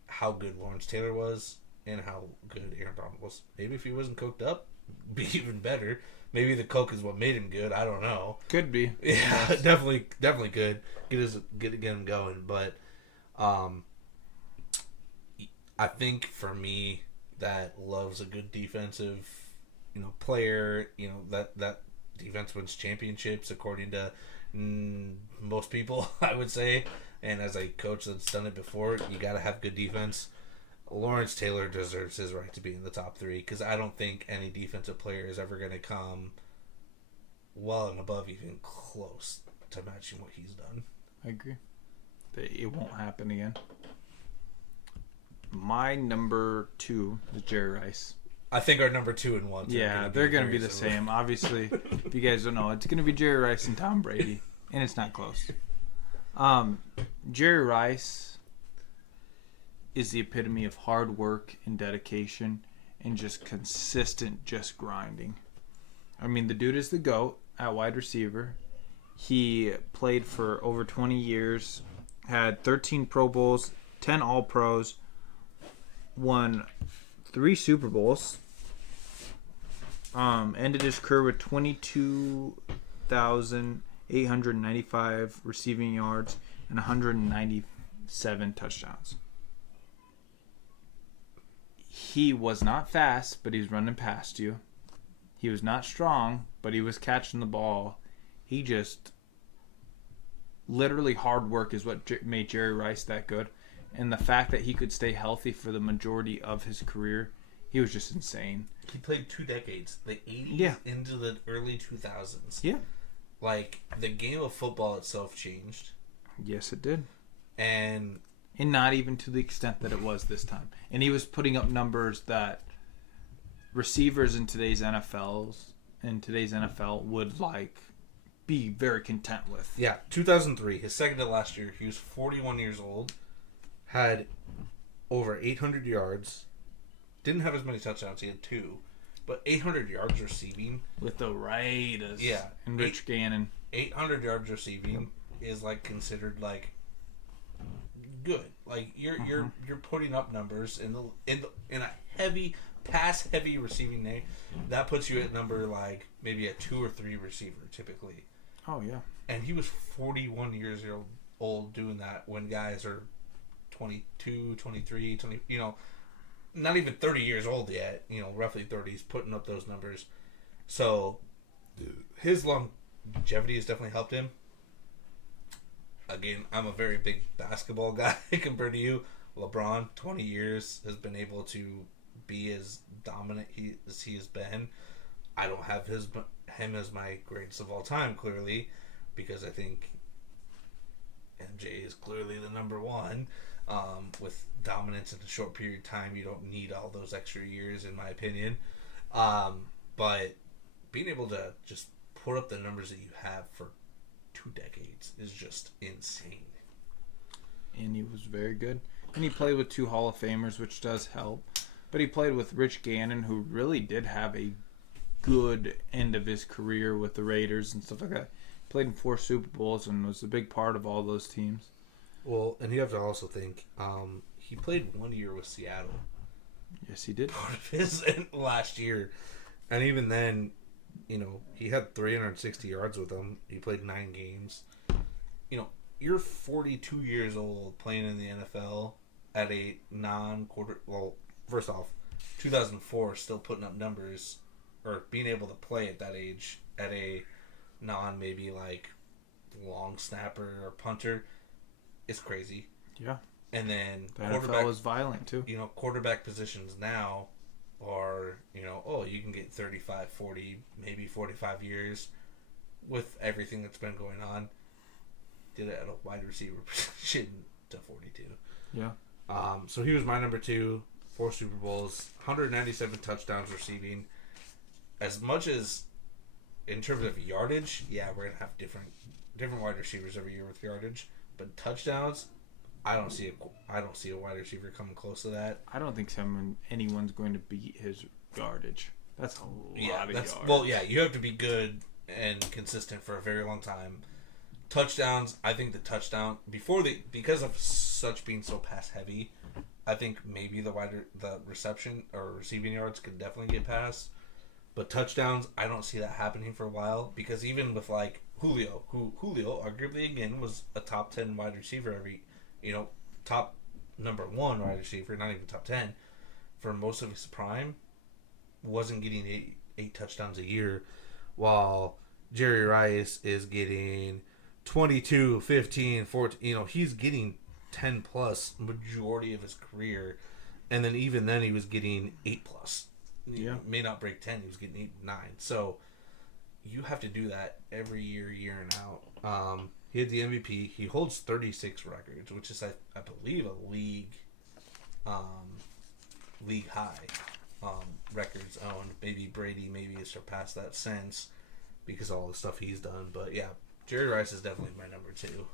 how good Lawrence Taylor was and how good Aaron Donald was. Maybe if he wasn't coked up, be even better. Maybe the coke is what made him good. I don't know. Could be. Yeah, definitely could get him going. But I think for me, that Love's a good defensive, player. That defense wins championships according to most people, I would say. And as a coach that's done it before, you got to have good defense. Lawrence Taylor deserves his right to be in the top 3 because I don't think any defensive player is ever going to come well and above even close to matching what he's done. I agree. It won't happen again. My number 2 is Jerry Rice. I think our number 2 and 1. Yeah, they're going to be the same. Obviously, if you guys don't know, it's going to be Jerry Rice and Tom Brady, and it's not close. Jerry Rice is the epitome of hard work and dedication and just consistent grinding. I mean, the dude is the GOAT at wide receiver. He played for over 20 years, had 13 Pro Bowls, 10 All-Pros, won 3 Super Bowls, ended his career with 22,895 receiving yards and 197 touchdowns. He was not fast, but he was running past you. He was not strong, but he was catching the ball. He just literally hard work is what made Jerry Rice that good. And the fact that he could stay healthy for the majority of his career, he was just insane. He played 2 decades, the 80s into the early 2000s. Yeah. Like, the game of football itself changed. Yes, it did. And not even to the extent that it was this time. And he was putting up numbers that receivers in today's NFL would be very content with. Yeah, 2003, his second to last year, he was 41 years old, had over 800 yards, didn't have as many touchdowns, he had 2, but 800 yards receiving. With the Raiders. Yeah. And Rich Gannon. 800 yards receiving is considered good. You're putting up numbers in a heavy pass heavy receiving name. That puts you at number maybe a 2 or 3 receiver typically. Oh yeah. And he was 41 years old doing that when guys are 22, 23, 20, not even 30 years old yet, roughly 30s, putting up those numbers. So his longevity has definitely helped him. Again, I'm a very big basketball guy compared to you. LeBron, 20 years, has been able to be as dominant as he has been. I don't have him as my greatest of all time, clearly, because I think MJ is clearly the number 1. With dominance in a short period of time, you don't need all those extra years, in my opinion. But being able to just put up the numbers that you have for 2 decades is just insane. And he was very good. And he played with 2 Hall of Famers, which does help. But he played with Rich Gannon, who really did have a good end of his career with the Raiders and stuff like that. He played in 4 Super Bowls and was a big part of all those teams. Well, and you have to also think, he played 1 year with Seattle. Yes, he did. Part of his last year. And even then, he had 360 yards with them. He played 9 games. You're 42 years old playing in the NFL at a non-quarter... Well, first off, 2004 still putting up numbers or being able to play at that age at a maybe like long snapper or punter is crazy. Yeah. And then the NFL was violent too. Quarterback positions now are, you can get 35, 40, maybe 45 years with everything that's been going on. Did it at a wide receiver position to 42. Yeah. So he was my number 2, 4 Super Bowls, 197 touchdowns receiving. As much as in terms of yardage, yeah, we're gonna have different wide receivers every year with yardage, but touchdowns, I don't see a wide receiver coming close to that. I don't think anyone's going to beat his yardage. That's a lot of yards. Well, yeah, you have to be good and consistent for a very long time. Touchdowns, I think the touchdown because of such being so pass heavy, I think maybe the reception or receiving yards could definitely get past. But touchdowns, I don't see that happening for a while because even with like Julio, who arguably again was a top 10 wide receiver top number 1 wide receiver, not even top 10 for most of his prime, wasn't getting eight touchdowns a year, while Jerry Rice is getting 22, 15, 14, he's getting 10 plus majority of his career, and then even then he was getting 8 plus. Yeah. He may not break 10, he was getting 8, 9. So you have to do that every year in out. He had the MVP. He holds 36 records, which is I believe a league high records owned. Maybe Brady has surpassed that since because of all the stuff he's done. But yeah, Jerry Rice is definitely my number 2.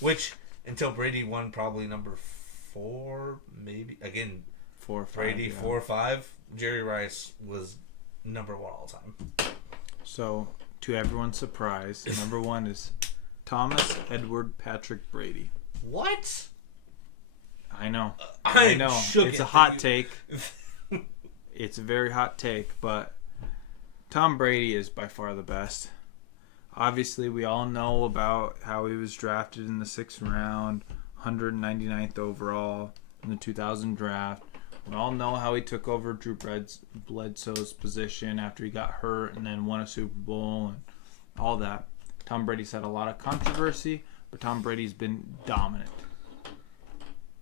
Which, until Brady won, probably number 4, maybe. Again, 4 or 5. Brady, yeah. 4 or 5. Jerry Rice was number 1 all time. So, to everyone's surprise, number 1 is Thomas Edward Patrick Brady. What? I know. I know. It's a hot take. It's a very hot take, but Tom Brady is by far the best. Obviously, we all know about how he was drafted in the 6th round, 199th overall in the 2000 draft. We all know how he took over Drew Bledsoe's position after he got hurt and then won a Super Bowl and all that. Tom Brady's had a lot of controversy, but Tom Brady's been dominant.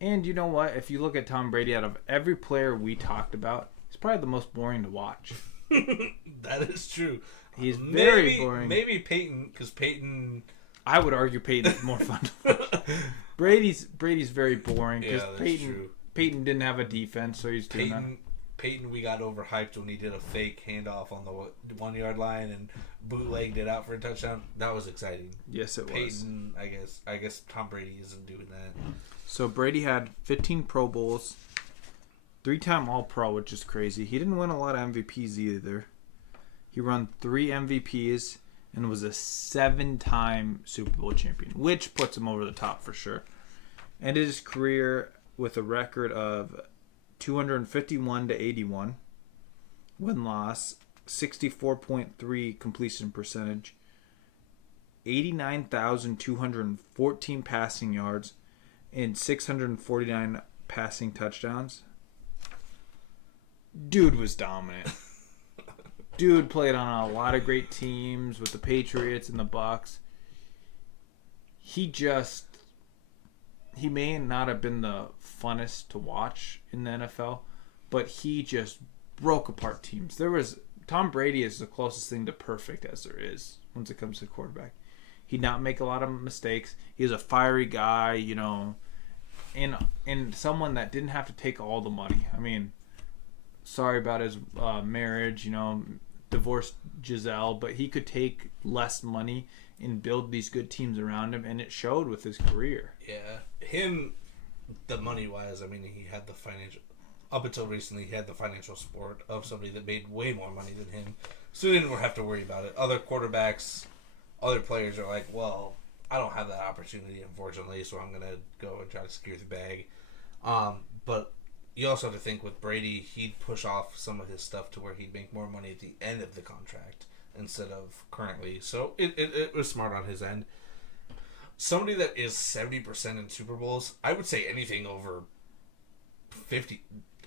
And you know what? If you look at Tom Brady, out of every player we talked about, he's probably the most boring to watch. That is true. He's very boring. Maybe Peyton, because Peyton... I would argue Peyton's more fun to watch. Brady's very boring because Peyton didn't have a defense, so he's doing that. Peyton, we got overhyped when he did a fake handoff on the 1 yard line and bootlegged it out for a touchdown. That was exciting. Yes, it was. Peyton, I guess Tom Brady isn't doing that. So Brady had 15 Pro Bowls, 3-time All-Pro, which is crazy. He didn't win a lot of MVPs either. He won 3 MVPs and was a 7-time Super Bowl champion, which puts him over the top for sure. Ended his career with a record of 251-81 win-loss, 64.3 completion percentage, 89,214 passing yards, and 649 passing touchdowns. Dude was dominant. Dude played on a lot of great teams with the Patriots and the Bucs. He may not have been the funnest to watch in the NFL, but he just broke apart teams. Tom Brady is the closest thing to perfect as there is once it comes to quarterback. He'd not make a lot of mistakes. He was a fiery guy, and someone that didn't have to take all the money. I mean, sorry about his marriage, divorced Giselle, but he could take less money and build these good teams around him, and it showed with his career. Yeah, him the money wise, I mean, he had the financial. Up until recently, he had the financial support of somebody that made way more money than him, so he didn't have to worry about it. Other quarterbacks, other players are like, well, I don't have that opportunity, unfortunately, so I'm gonna go and try to secure the bag. But you also have to think with Brady, he'd push off some of his stuff to where he'd make more money at the end of the contract instead of currently. So it was smart on his end. Somebody that is 70% in Super Bowls, I would say anything over 50.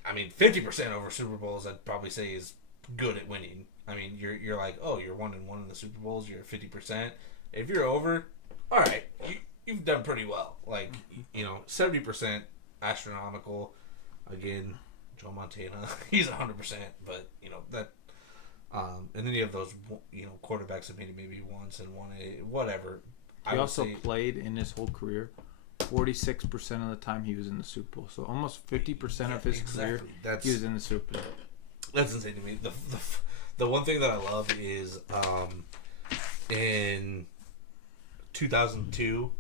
I mean, 50% over Super Bowls, I'd probably say is good at winning. I mean, you're like, oh, you're 1-1 in the Super Bowls. You're at 50%. If you're over, all right, you've done pretty well. Like, 70% astronomical. Again, Joe Montana, he's 100%. But that. And then you have those quarterbacks that made it maybe once and won a whatever. He also played in his whole career 46% of the time he was in the Super Bowl. So almost 50% of his career he was in the Super Bowl. That's insane to me. The one thing that I love is in 2002,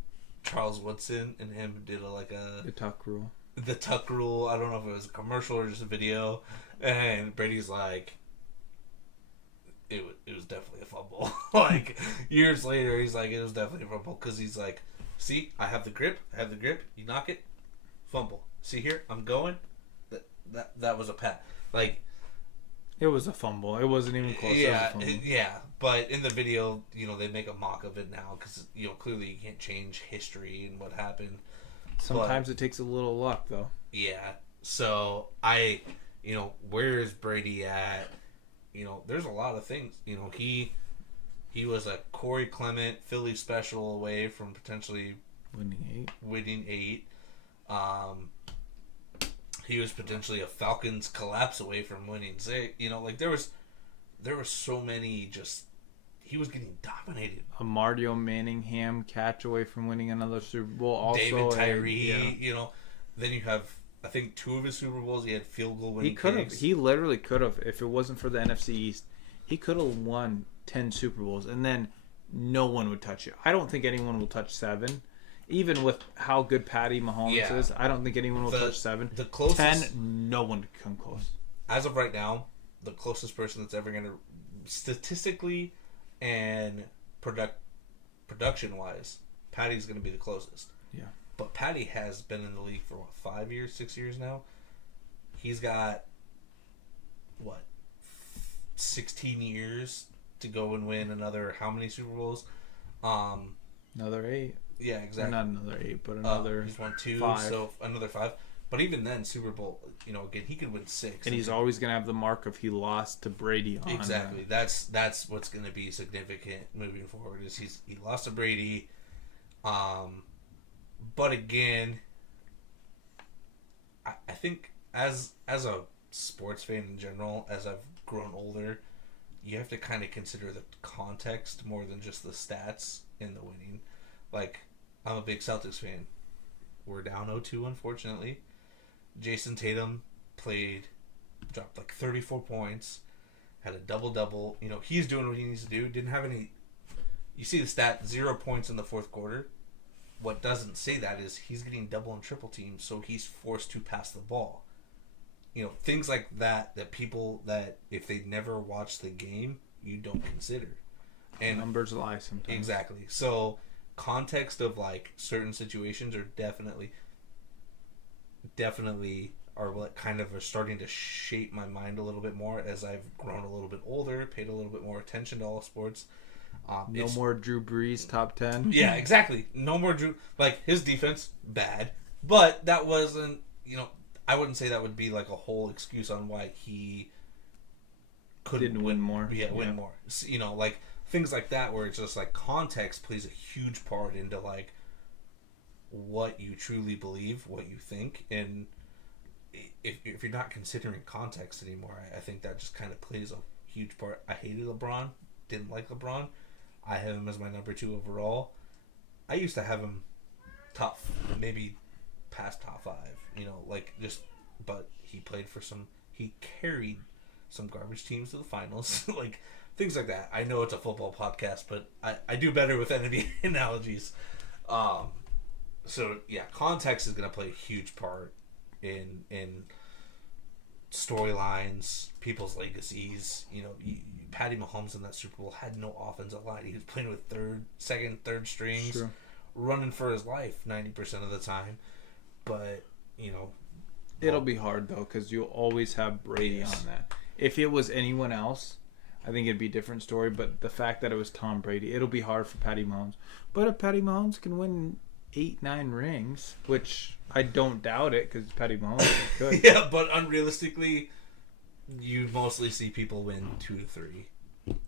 Charles Woodson and him did the Tuck Rule. The Tuck Rule. I don't know if it was a commercial or just a video. And Brady's like, it was definitely a fumble. Like, years later, he's like, it was definitely a fumble. Because he's like, see, I have the grip. You knock it, fumble. See here, I'm going. That was a pat. Like, it was a fumble. It wasn't even close. Yeah, but in the video, they make a mock of it now because clearly you can't change history and what happened. Sometimes it takes a little luck, though. Yeah. So where is Brady at? There's a lot of things. He was a Corey Clement Philly special away from potentially winning eight. He was potentially a Falcons collapse away from winning six. There was so many he was getting dominated. A Mario Manningham catch away from winning another Super Bowl. Also, David Tyree. Then you have, I think, 2 of his Super Bowls he had field goal winning kicks. He literally could have, if it wasn't for the NFC East, he could have won 10 Super Bowls, and then no one would touch it. I don't think anyone will touch 7. Even with how good Patty Mahomes is, I don't think anyone will touch 7. The closest, 10, no one could come close. As of right now, the closest person that's ever going to, statistically and production-wise, Patty's going to be the closest. Yeah. But Patty has been in the league for, 5 years, 6 years now? He's got, 16 years to go and win another how many Super Bowls? Another 8. Yeah, exactly. Or not another 8, but another he's won 2, 5. So another 5. But even then, Super Bowl, again, he could win 6. And he's always going to have the mark of he lost to Brady on exactly. That's what's going to be significant moving forward is he lost to Brady. But again, I think as a sports fan in general, as I've grown older, you have to kind of consider the context more than just the stats in the winning. Like, I'm a big Celtics fan. We're down 0-2, unfortunately. Jason Tatum dropped 34 points, had a double-double. He's doing what he needs to do. Didn't have any. You see the stat, 0 points in the fourth quarter. What doesn't say that is he's getting double and triple teams, so he's forced to pass the ball. Things like that people that if they never watch the game, you don't consider. And numbers lie sometimes. Exactly. So context of certain situations are definitely are what kind of are starting to shape my mind a little bit more as I've grown a little bit older, paid a little bit more attention to all sports. No more Drew Brees top 10. Yeah, exactly. No more Drew. His defense, bad. But that wasn't, I wouldn't say that would be a whole excuse on why he couldn't win more. Yeah, win more. Things like that where it's just context plays a huge part into what you truly believe, what you think. And if you're not considering context anymore, I think that just kind of plays a huge part. I hated LeBron. Didn't like LeBron. I have him as my number 2 overall. I used to have him maybe past top 5, but he carried some garbage teams to the finals, things like that. I know it's a football podcast, but I do better with NBA analogies. So yeah, context is going to play a huge part in storylines, people's legacies. You know, Patty Mahomes in that Super Bowl had no offensive line. He was playing with second, third strings, True. running for his life 90% of the time. But you know, It'll be hard though, because you'll always have Brady on that. If it was anyone else, I think it'd be a different story. But the fact that it was Tom Brady, it'll be hard for Patty Mahomes. But if Patty Mahomes can win 8-9 rings, which I don't doubt it, because Patty Mahomes could. Yeah, but unrealistically, you mostly see people win 2 to 3.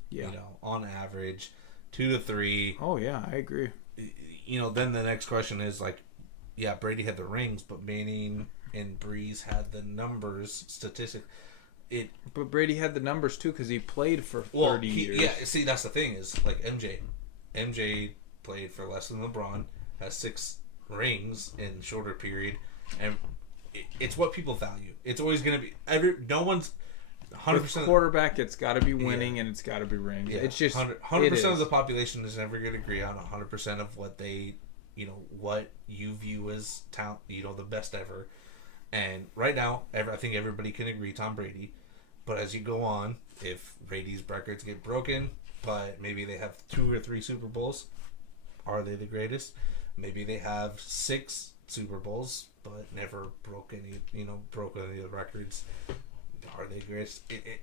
Yeah. You know, on average, 2 to 3. Oh yeah, I agree. You know, then the next question is like, yeah, Brady had the rings, but Manning and Breeze had the numbers statistic. But Brady had the numbers too, because he played for 30 Well, years. yeah. See, that's the thing is like MJ played for less than LeBron, has 6 rings in shorter period, and it's what people value. It's always going to be no one's 100%. Quarterback, it's got to be winning and it's got to be rings. Yeah, It's just 100% of the population is never going to agree on 100% of what they, you know, what you view as talent, you know, the best ever. And right now, I think everybody can agree Tom Brady. But as you go on, if Brady's records get broken, but maybe they have 2 or 3 Super Bowls, are they the greatest? Maybe they have 6 Super Bowls, but never broke any of the records. Are they greatest?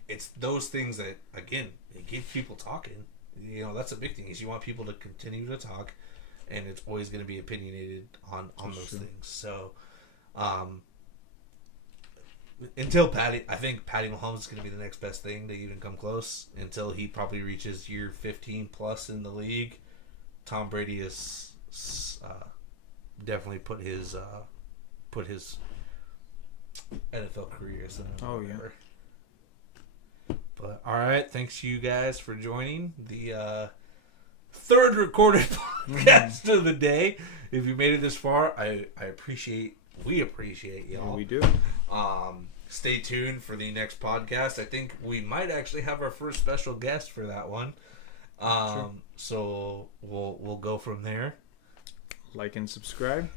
It's those things that, again, they get people talking. You know, that's a big thing, is you want people to continue to talk, and it's always going to be opinionated on those things. So, until I think Patty Mahomes is going to be the next best thing to even come close. Until he probably reaches year 15 plus in the league, Tom Brady is definitely put his NFL career. So yeah. But all right, thanks you guys for joining the third recorded podcast of the day. If you made it this far, we appreciate y'all. Yeah, we do. Stay tuned for the next podcast. I think we might actually have our first special guest for that one. So we'll go from there. Like and subscribe.